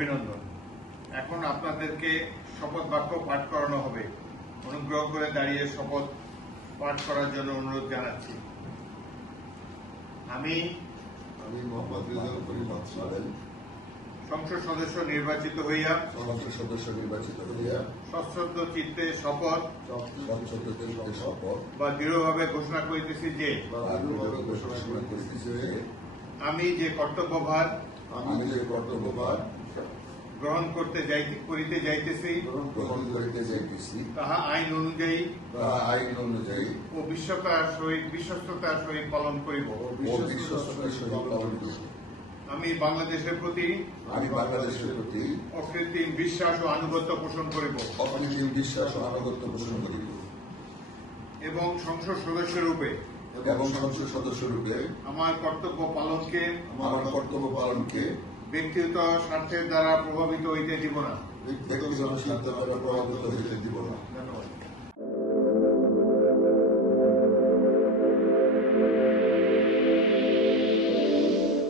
অভিনন্দন। এখন আপনাদেরকে শপথ বাক্য পাঠ করানো হবে। অনুগ্রহ করে দাঁড়িয়ে শপথ পাঠ করার জন্য অনুরোধ জানাচ্ছি। আমি মোহাম্মদ রেজাউল করিম বাদশাহ সংসদ সদস্য নির্বাচিত হইয়া সশ্রদ্ধ চিত্তে শপথ বা দৃঢ়ভাবে ঘোষণা করিতেছি যে আমি যে কর্তব্যভার গ্রহণ করিতে যাইতেছি তাহা আইন অনুযায়ী ও বিশ্বস্ততার সহিত পালন করিব। আমি বাংলাদেশের প্রতি অকৃত্রিম বিশ্বাস ও আনুগত্য পোষণ করিব এবং সংসদ সদস্য রূপে আমার কর্তব্য পালনকে ব্যক্তিগত স্বার্থের দ্বারা প্রভাবিত হইতে দিব না। ধন্যবাদ।